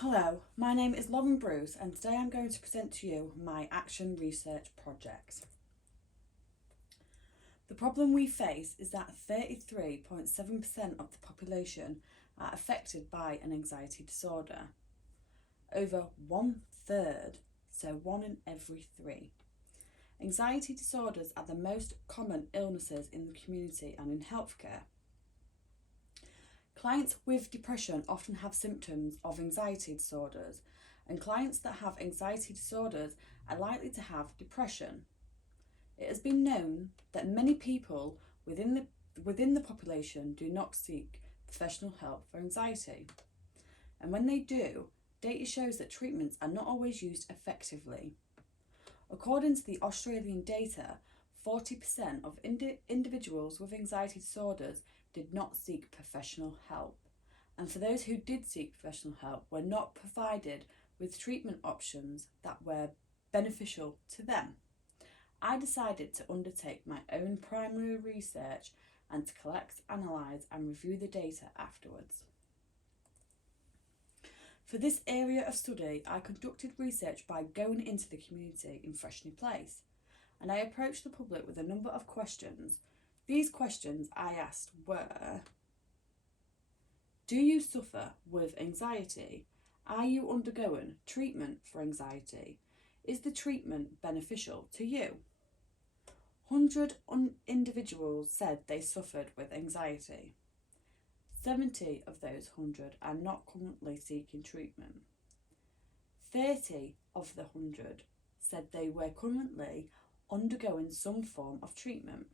Hello, my name is Lauren Bruce and today I'm going to present to you my action research project. The problem we face is that 33.7% of the population are affected by an anxiety disorder. Over 1/3, so 1 in every 3. Anxiety disorders are the most common illnesses in the community and in healthcare. Clients with depression often have symptoms of anxiety disorders, and clients that have anxiety disorders are likely to have depression. It has been known that many people within the population do not seek professional help for anxiety. And when they do, data shows that treatments are not always used effectively. According to the Australian data, 40% of individuals with anxiety disorders did not seek professional help, and for those who did seek professional help were not provided with treatment options that were beneficial to them. I decided to undertake my own primary research and to collect, analyse and review the data afterwards. For this area of study, I conducted research by going into the community in Freshney Place, and I approached the public with a number of questions. These questions I asked were: do you suffer with anxiety? Are you undergoing treatment for anxiety? Is the treatment beneficial to you? 100 individuals said they suffered with anxiety. 70 of those 100 are not currently seeking treatment. 30 of the 100 said they were currently undergoing some form of treatment.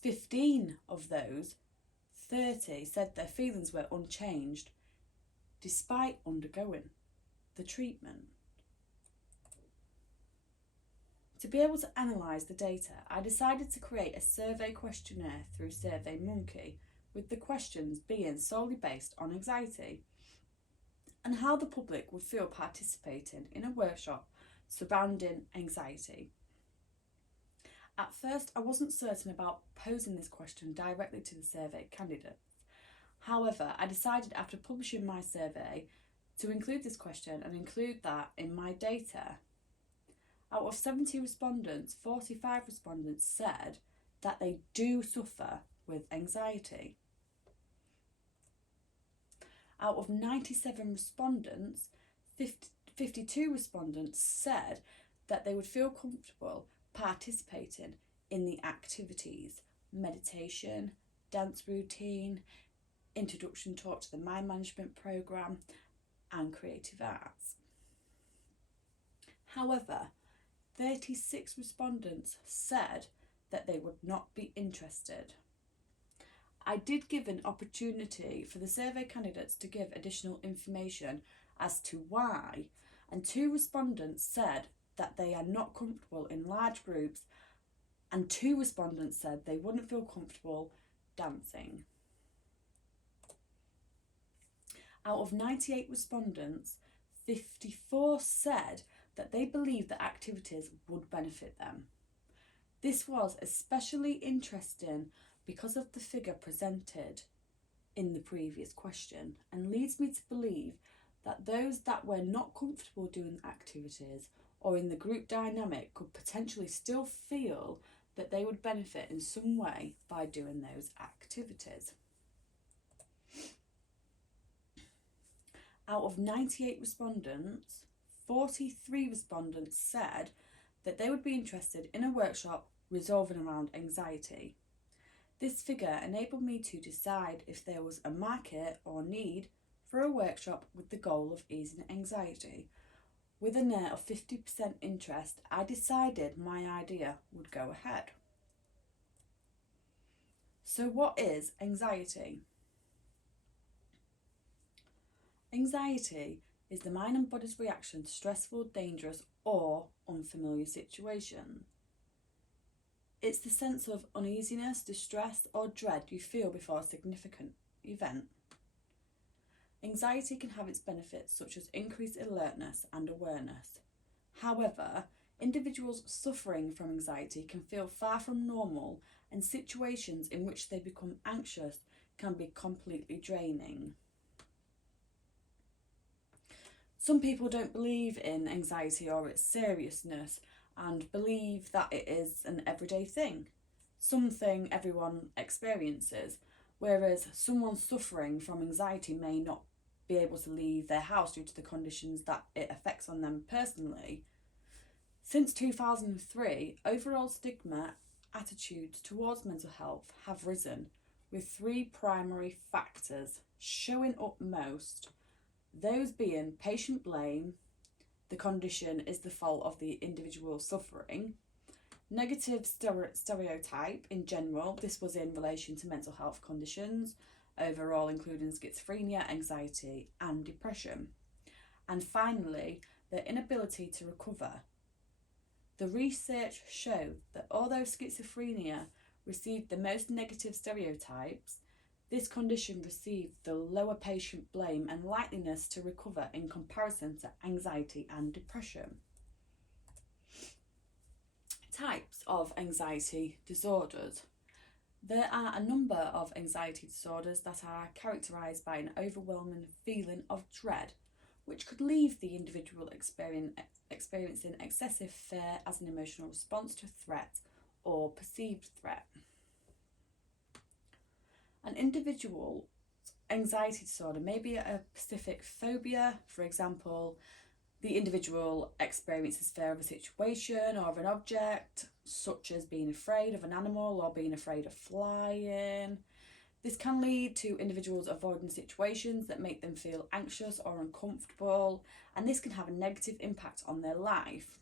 15 of those 30 said their feelings were unchanged despite undergoing the treatment. To be able to analyse the data, I decided to create a survey questionnaire through SurveyMonkey, with the questions being solely based on anxiety and how the public would feel participating in a workshop surrounding anxiety. At first, I wasn't certain about posing this question directly to the survey candidates. However, I decided after publishing my survey to include this question and include that in my data. Out of 70 respondents, 45 respondents said that they do suffer with anxiety. Out of 97 respondents, 52 respondents said that they would feel comfortable participating in the activities: meditation, dance routine, introduction talk to the mind management program, and creative arts. However, 36 respondents said that they would not be interested. I did give an opportunity for the survey candidates to give additional information as to why, and 2 respondents said that they are not comfortable in large groups, and 2 respondents said they wouldn't feel comfortable dancing. Out of 98 respondents, 54 said that they believed that activities would benefit them. This was especially interesting because of the figure presented in the previous question, and leads me to believe that those that were not comfortable doing activities or in the group dynamic could potentially still feel that they would benefit in some way by doing those activities. Out of 98 respondents, 43 respondents said that they would be interested in a workshop resolving around anxiety. This figure enabled me to decide if there was a market or need for a workshop with the goal of easing anxiety. With a near of 50% interest, I decided my idea would go ahead. So what is anxiety? Anxiety is the mind and body's reaction to stressful, dangerous or unfamiliar situations. It's the sense of uneasiness, distress or dread you feel before a significant event. Anxiety can have its benefits such as increased alertness and awareness. However, individuals suffering from anxiety can feel far from normal, and situations in which they become anxious can be completely draining. Some people don't believe in anxiety or its seriousness and believe that it is an everyday thing, something everyone experiences, whereas someone suffering from anxiety may not be able to leave their house due to the conditions that it affects on them personally. Since 2003, overall stigma attitudes towards mental health have risen, with three primary factors showing up most, those being patient blame, the condition is the fault of the individual suffering, negative stereotype in general, this was in relation to mental health conditions, overall including schizophrenia, anxiety and depression, and finally, the inability to recover. The research showed that although schizophrenia received the most negative stereotypes, this condition received the lower patient blame and likeliness to recover in comparison to anxiety and depression. Types of anxiety disorders. There are a number of anxiety disorders that are characterised by an overwhelming feeling of dread, which could leave the individual experiencing excessive fear as an emotional response to threat or perceived threat. An individual's anxiety disorder may be a specific phobia, for example, the individual experiences fear of a situation or of an object, such as being afraid of an animal or being afraid of flying. This can lead to individuals avoiding situations that make them feel anxious or uncomfortable, and this can have a negative impact on their life.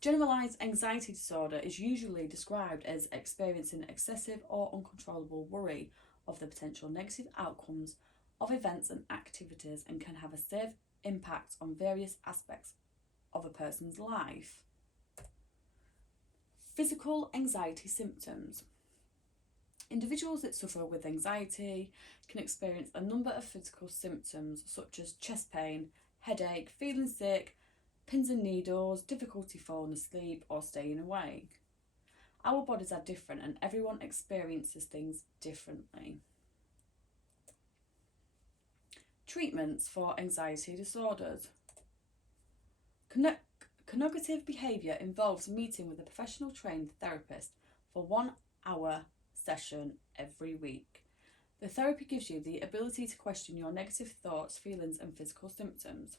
Generalized anxiety disorder is usually described as experiencing excessive or uncontrollable worry of the potential negative outcomes of events and activities and can have a severe impact on various aspects of a person's life. Physical anxiety symptoms. Individuals that suffer with anxiety can experience a number of physical symptoms such as chest pain, headache, feeling sick, pins and needles, difficulty falling asleep or staying awake. Our bodies are different and everyone experiences things differently. Treatments for anxiety disorders. Cognitive behaviour involves meeting with a professional trained therapist for 1 hour session every week. The therapy gives you the ability to question your negative thoughts, feelings and physical symptoms.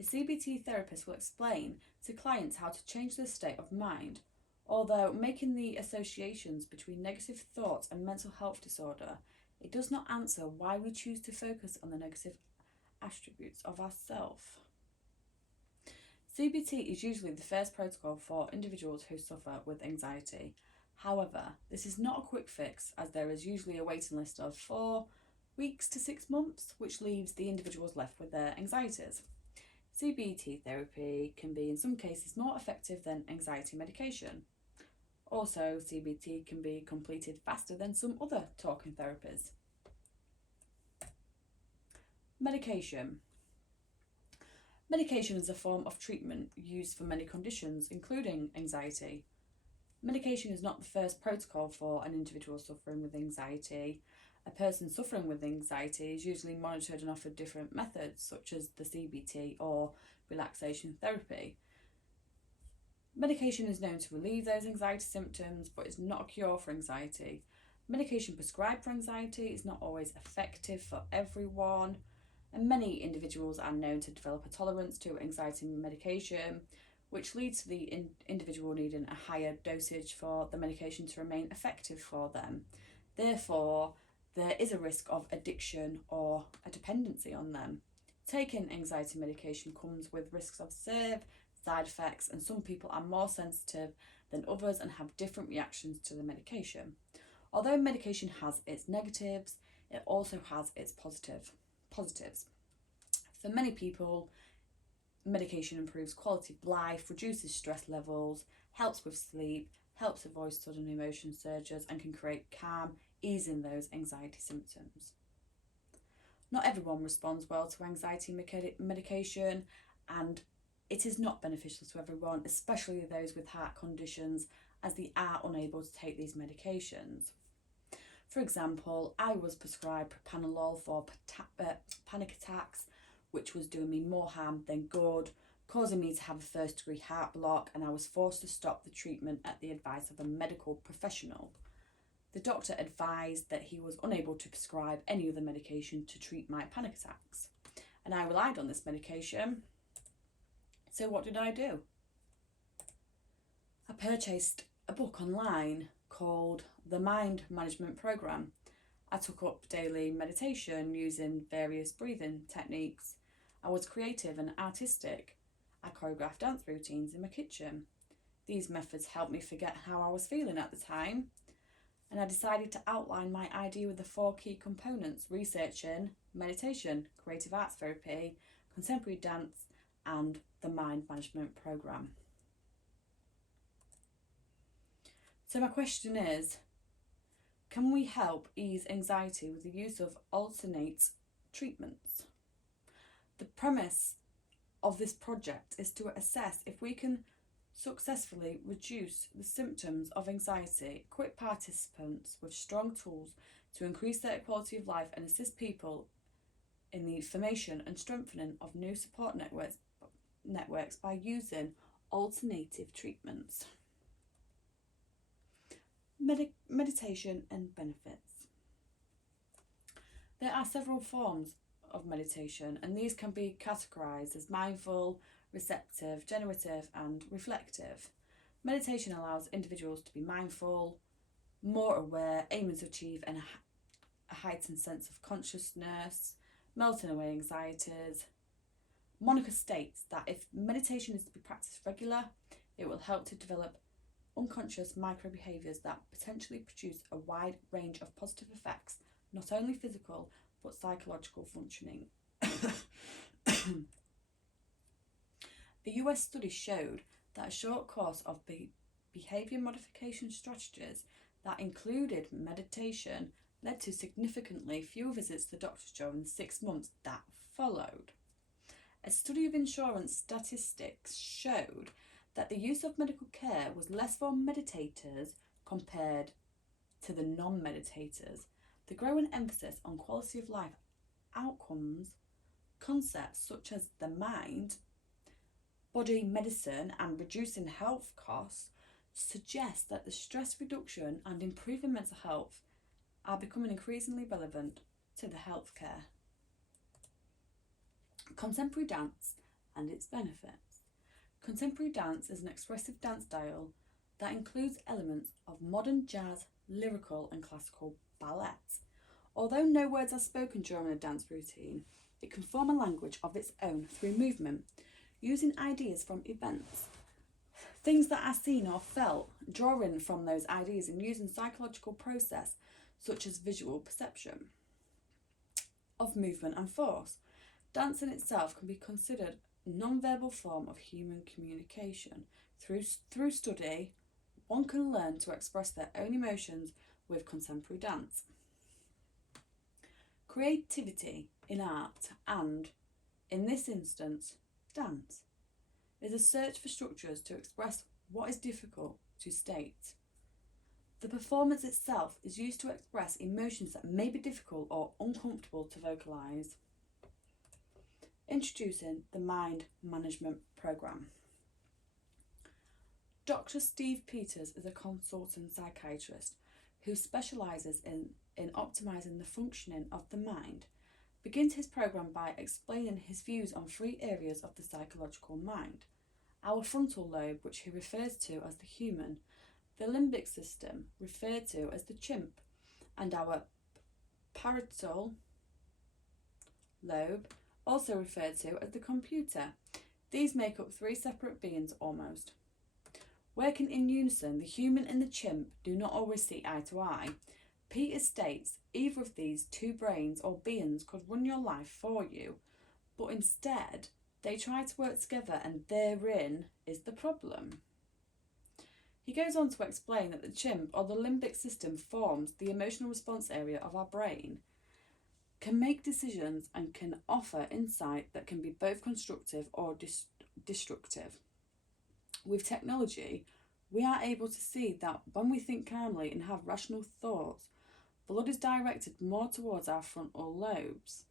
A CBT therapist will explain to clients how to change their state of mind, although making the associations between negative thoughts and mental health disorder, it does not answer why we choose to focus on the negative attributes of ourselves. CBT is usually the first protocol for individuals who suffer with anxiety. However, this is not a quick fix as there is usually a waiting list of 4 weeks to 6 months, which leaves the individuals left with their anxieties. CBT therapy can be in some cases more effective than anxiety medication. Also, CBT can be completed faster than some other talking therapies. Medication. Medication is a form of treatment used for many conditions, including anxiety. Medication is not the first protocol for an individual suffering with anxiety. A person suffering with anxiety is usually monitored and offered different methods, such as the CBT or relaxation therapy. Medication is known to relieve those anxiety symptoms, but is not a cure for anxiety. Medication prescribed for anxiety is not always effective for everyone, and many individuals are known to develop a tolerance to anxiety medication, which leads to the individual needing a higher dosage for the medication to remain effective for them. Therefore, there is a risk of addiction or a dependency on them. Taking anxiety medication comes with risks of severe side effects, and some people are more sensitive than others and have different reactions to the medication. Although medication has its negatives, it also has its positives. For many people, medication improves quality of life, reduces stress levels, helps with sleep, helps avoid sudden emotion surges, and can create calm, easing those anxiety symptoms. Not everyone responds well to anxiety medication, and it is not beneficial to everyone, especially those with heart conditions, as they are unable to take these medications. For example, I was prescribed propranolol for panic attacks, which was doing me more harm than good, causing me to have a first-degree heart block, and I was forced to stop the treatment at the advice of a medical professional. The doctor advised that he was unable to prescribe any other medication to treat my panic attacks, and I relied on this medication. So what did I do? I purchased a book online called The Mind Management Program. I took up daily meditation using various breathing techniques. I was creative and artistic. I choreographed dance routines in my kitchen. These methods helped me forget how I was feeling at the time, and I decided to outline my idea with the 4 key components: researching, meditation, creative arts therapy, contemporary dance, and the mind management program. So my question is, can we help ease anxiety with the use of alternate treatments? The premise of this project is to assess if we can successfully reduce the symptoms of anxiety, equip participants with strong tools to increase their quality of life, and assist people in the formation and strengthening of new support networks by using alternative treatments. Meditation and benefits. There are several forms of meditation, and these can be categorized as mindful, receptive, generative, and reflective. Meditation allows individuals to be mindful, more aware, aiming to achieve a heightened sense of consciousness, melting away anxieties. Monica states that if meditation is to be practiced regular, it will help to develop unconscious micro-behaviours that potentially produce a wide range of positive effects, not only physical but psychological functioning. The US study showed that a short course of behaviour modification strategies that included meditation led to significantly fewer visits to the doctor during the 6 months that followed. A study of insurance statistics showed that the use of medical care was less for meditators compared to the non-meditators. The growing emphasis on quality of life outcomes, concepts such as the mind, body medicine, and reducing health costs suggest that the stress reduction and improving mental health are becoming increasingly relevant to the healthcare. Contemporary dance and its benefits. Contemporary dance is an expressive dance style that includes elements of modern jazz, lyrical, and classical ballet. Although no words are spoken during a dance routine, it can form a language of its own through movement, using ideas from events, things that are seen or felt, drawing from those ideas and using psychological process such as visual perception of movement and force. Dance in itself can be considered a non-verbal form of human communication. Through study, one can learn to express their own emotions with contemporary dance. Creativity in art and, in this instance, dance, is a search for structures to express what is difficult to state. The performance itself is used to express emotions that may be difficult or uncomfortable to vocalise. Introducing the Mind Management Program. Dr. Steve Peters is a consultant psychiatrist who specialises in optimising the functioning of the mind. Begins his program by explaining his views on 3 areas of the psychological mind: our frontal lobe, which he refers to as the human, the limbic system, referred to as the chimp, and our parietal lobe, also referred to as the computer. These make up 3 separate beings almost. Working in unison, the human and the chimp do not always see eye to eye. Peter states either of these 2 brains or beings could run your life for you, but instead they try to work together, and therein is the problem. He goes on to explain that the chimp or the limbic system forms the emotional response area of our brain, can make decisions, and can offer insight that can be both constructive or destructive. With technology, we are able to see that when we think calmly and have rational thoughts, blood is directed more towards our frontal lobes.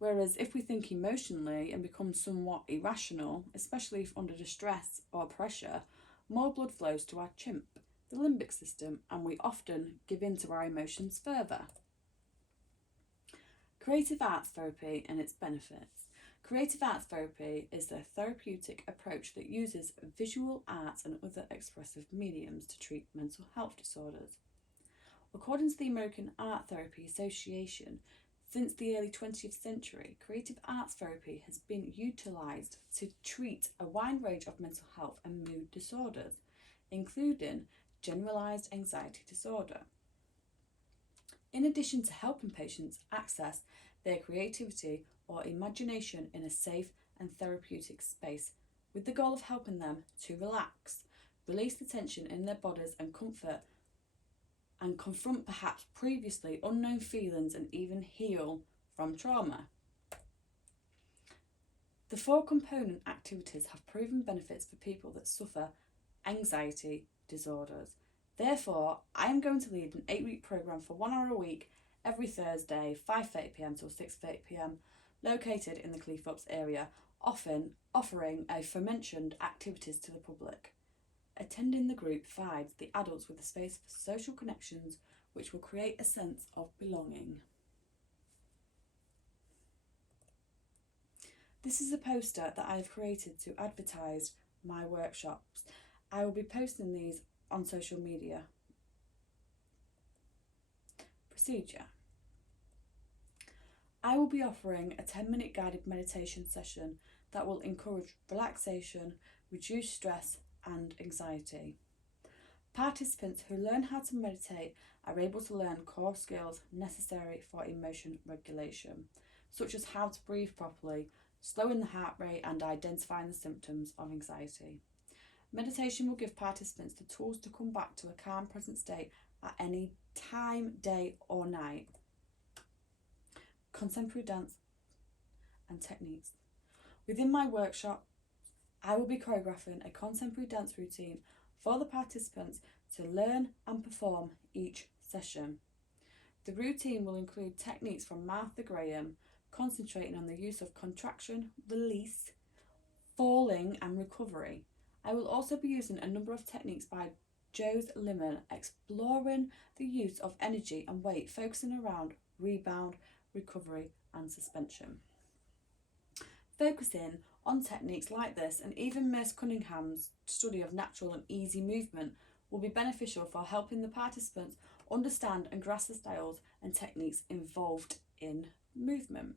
Whereas if we think emotionally and become somewhat irrational, especially if under distress or pressure, more blood flows to our chimp, the limbic system, and we often give in to our emotions further. Creative arts therapy and its benefits. Creative arts therapy is a therapeutic approach that uses visual arts and other expressive mediums to treat mental health disorders. According to the American Art Therapy Association, since the early 20th century, creative arts therapy has been utilised to treat a wide range of mental health and mood disorders, including generalized anxiety disorder. In addition to helping patients access their creativity or imagination in a safe and therapeutic space, with the goal of helping them to relax, release the tension in their bodies and comfort, and confront perhaps previously unknown feelings and even heal from trauma. The 4 component activities have proven benefits for people that suffer anxiety disorders. Therefore, I am going to lead an 8-week programme for 1 hour a week every Thursday, 5:30pm till 6:30pm, located in the Cleethorpes area, often offering aforementioned activities to the public. Attending the group provides the adults with a space for social connections which will create a sense of belonging. This is a poster that I have created to advertise my workshops. I will be posting these on social media. Procedure. I will be offering a 10-minute guided meditation session that will encourage relaxation, reduce stress and anxiety. Participants who learn how to meditate are able to learn core skills necessary for emotion regulation, such as how to breathe properly, slowing the heart rate and identifying the symptoms of anxiety. Meditation will give participants the tools to come back to a calm present state at any time, day or night. Contemporary dance and techniques. Within my workshop, I will be choreographing a contemporary dance routine for the participants to learn and perform each session. The routine will include techniques from Martha Graham, concentrating on the use of contraction, release, falling and recovery. I will also be using a number of techniques by Jose Limon, exploring the use of energy and weight, focusing around rebound, recovery and suspension. Focusing on techniques like this and even Miss Cunningham's study of natural and easy movement will be beneficial for helping the participants understand and grasp the styles and techniques involved in movement.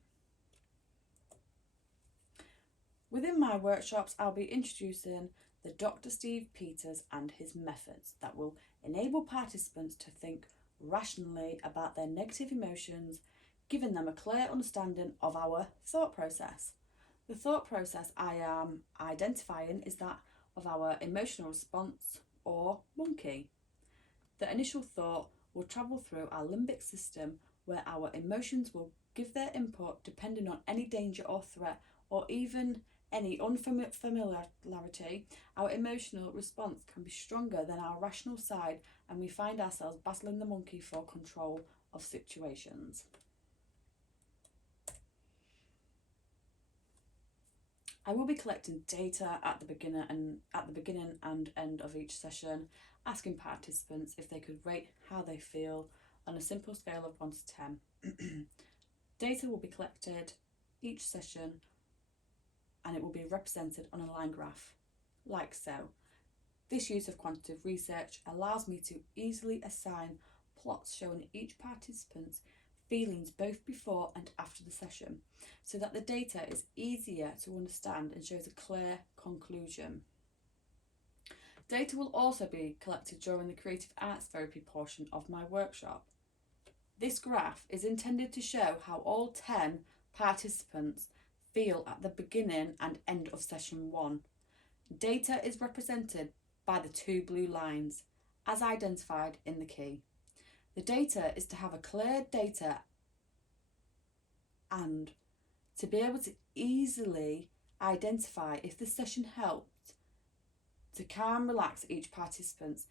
Within my workshops, I'll be introducing the Dr. Steve Peters and his methods that will enable participants to think rationally about their negative emotions, giving them a clear understanding of our thought process. The thought process I am identifying is that of our emotional response or monkey. The initial thought will travel through our limbic system where our emotions will give their input depending on any danger or threat or even any unfamiliarity. Our emotional response can be stronger than our rational side and we find ourselves battling the monkey for control of situations. I will be collecting data at the beginning and end of each session, asking participants if they could rate how they feel on a simple scale of 1 to 10. Data will be collected each session and it will be represented on a line graph, like so. This use of quantitative research allows me to easily assign plots showing each participant's feelings both before and after the session, so that the data is easier to understand and shows a clear conclusion. Data will also be collected during the creative arts therapy portion of my workshop. This graph is intended to show how all 10 participants feel at the beginning and end of session 1. Data is represented by the 2 blue lines, as identified in the key. The data is to have a clear data and to be able to easily identify if the session helped to calm, relax each participant.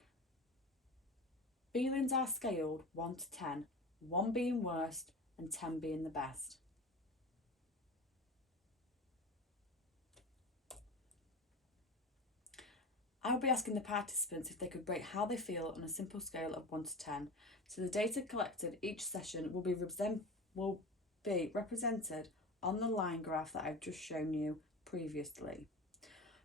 Feelings are scaled 1 to 10, 1 being worst and 10 being the best. I will be asking the participants if they could rate how they feel on a simple scale of 1 to 10. So the data collected each session will be represented on the line graph that I've just shown you previously.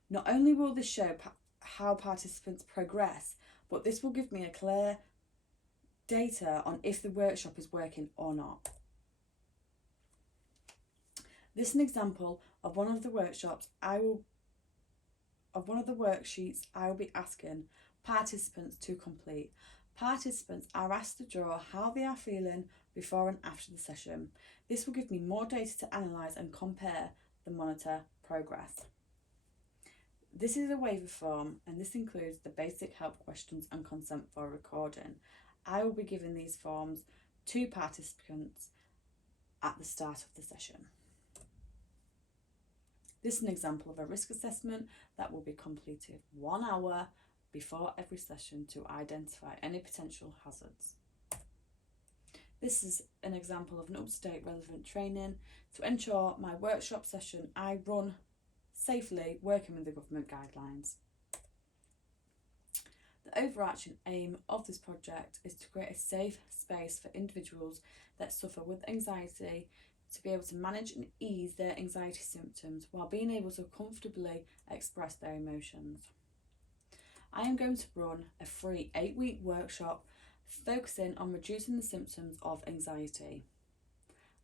Not only will this show how participants progress, but this will give me a clear data on if the workshop is working or not. This is an example of one of the worksheets I will be asking participants to complete. Participants are asked to draw how they are feeling before and after the session. This will give me more data to analyse and compare the monitor progress. This is a waiver form, and this includes the basic help questions and consent for recording. I will be giving these forms to participants at the start of the session. This is an example of a risk assessment that will be completed 1 hour before every session to identify any potential hazards. This is an example of an up-to-date relevant training to ensure my workshop session I run safely working with the government guidelines. The overarching aim of this project is to create a safe space for individuals that suffer with anxiety to be able to manage and ease their anxiety symptoms while being able to comfortably express their emotions. I am going to run a free 8-week workshop focusing on reducing the symptoms of anxiety.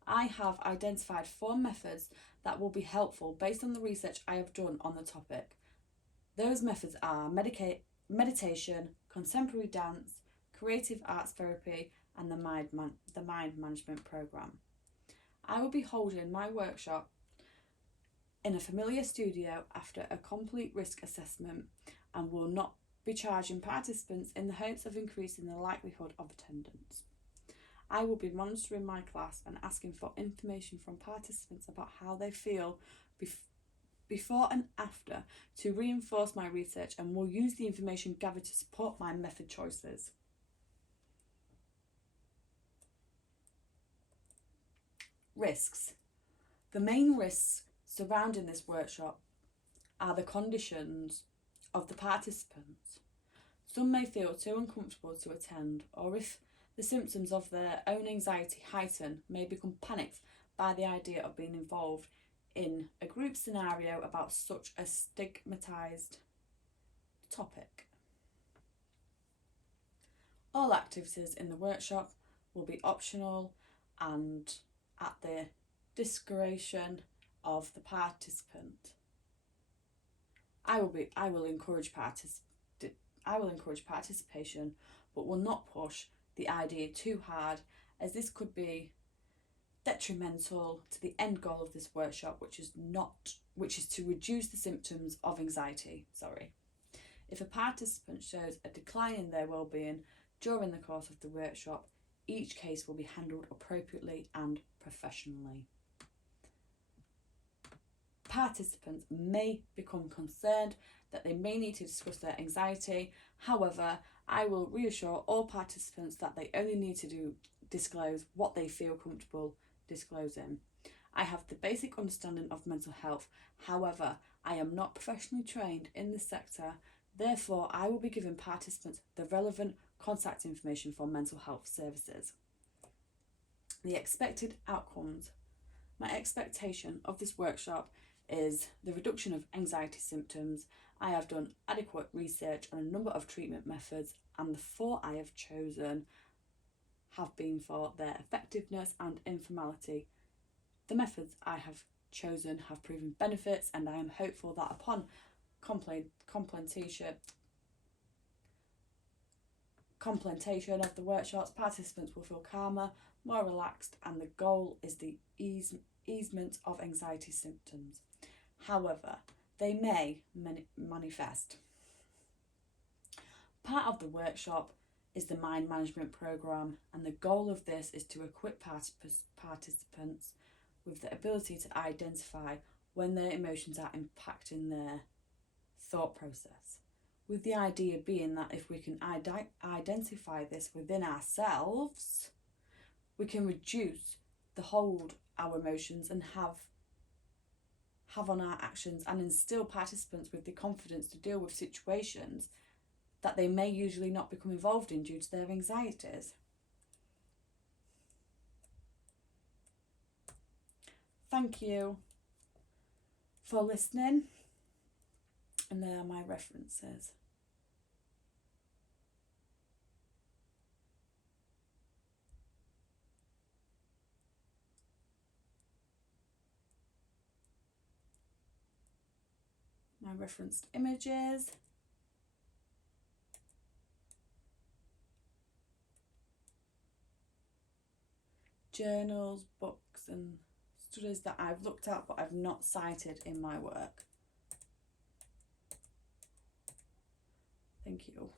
I have identified 4 methods that will be helpful based on the research I have done on the topic. Those methods are meditation, contemporary dance, creative arts therapy, and the mind management program. I will be holding my workshop in a familiar studio after a complete risk assessment and will not be charging participants in the hopes of increasing the likelihood of attendance. I will be monitoring my class and asking for information from participants about how they feel before and after to reinforce my research, and will use the information gathered to support my method choices. Risks. The main risks surrounding this workshop are the conditions of the participants. Some may feel too uncomfortable to attend, or if the symptoms of their own anxiety heighten, may become panicked by the idea of being involved in a group scenario about such a stigmatised topic. All activities in the workshop will be optional and at the discretion of the participant. I will encourage participation, but will not push the idea too hard, as this could be detrimental to the end goal of this workshop, which is to reduce the symptoms of anxiety. If a participant shows a decline in their well-being during the course of the workshop, each case will be handled appropriately and professionally. Participants may become concerned that they may need to discuss their anxiety. However, I will reassure all participants that they only need to disclose what they feel comfortable disclosing. I have the basic understanding of mental health. However, I am not professionally trained in this sector. Therefore, I will be giving participants the relevant contact information for mental health services. The expected outcomes. My expectation of this workshop is the reduction of anxiety symptoms. I have done adequate research on a number of treatment methods, and the 4 I have chosen have been for their effectiveness and informality. The methods I have chosen have proven benefits, and I am hopeful that upon completion of the workshops, participants will feel calmer, more relaxed, and the goal is the easement of anxiety symptoms. However, they may manifest. Part of the workshop is the mind management program, and the goal of this is to equip participants with the ability to identify when their emotions are impacting their thought process, with the idea being that if we can identify this within ourselves, we can reduce the hold our emotions and have on our actions and instill participants with the confidence to deal with situations that they may usually not become involved in due to their anxieties. Thank you for listening, and there are my references. My referenced images. Journals, books and studies that I've looked at but I've not cited in my work. Thank you.